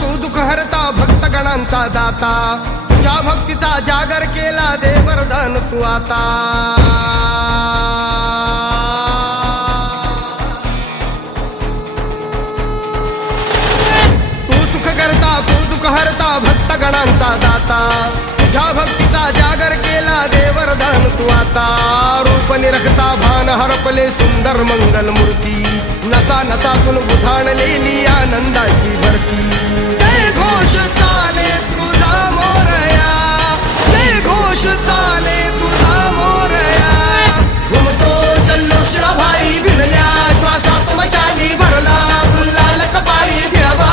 तू दुःख हरता भक्तगणांचा दाता तुझ्या भक्तीचा जागर केला दे वरदान तू आता तू दुःख हरता भक्तगणांचा दाता तुझ्या भक्तीचा जागर केला दे वरदान तू आता रूप निरखता भान हरपले सुंदर मंगल मूर्ती नसा नसातून उधाणलेली आनंदाची भरती जय घोष चाले तुझा मोरया जय घोष चाले तुझा मोरया घुमतो जल्लोष भाई भिडल्या श्वासात मशाली भरला गुलाल कपाळी देवा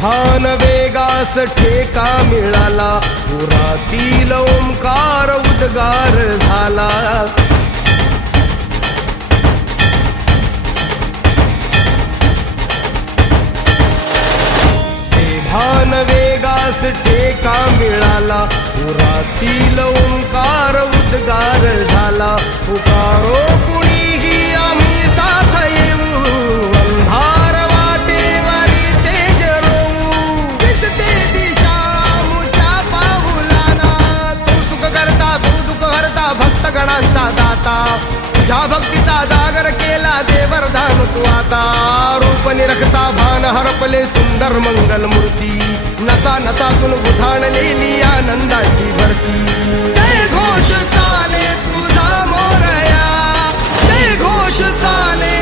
भान वेगास ठेका मिळाला पुरातील ओंकार उद्गार झाला भान वेगास ठेका मिळाला पुरातील ओंकार उद्गार झाला पुकारो कुणीही आम्ही साथ येऊ अंधार वाटेवारी तेज रोवू दिसते दिशा मुच्या पाऊलाना तू सुख करता तू दुःख हरता भक्तगणांचा दाता तुझ्या भक्तीचा जागर केला दे वरदान तू आता रूप निरखता भान हरपले सुंदर मंगल मूर्ती नसा नसातून उधाणलेली आनंदाची भरती जय घोष चाले तुझा मोरया जय घोष चाले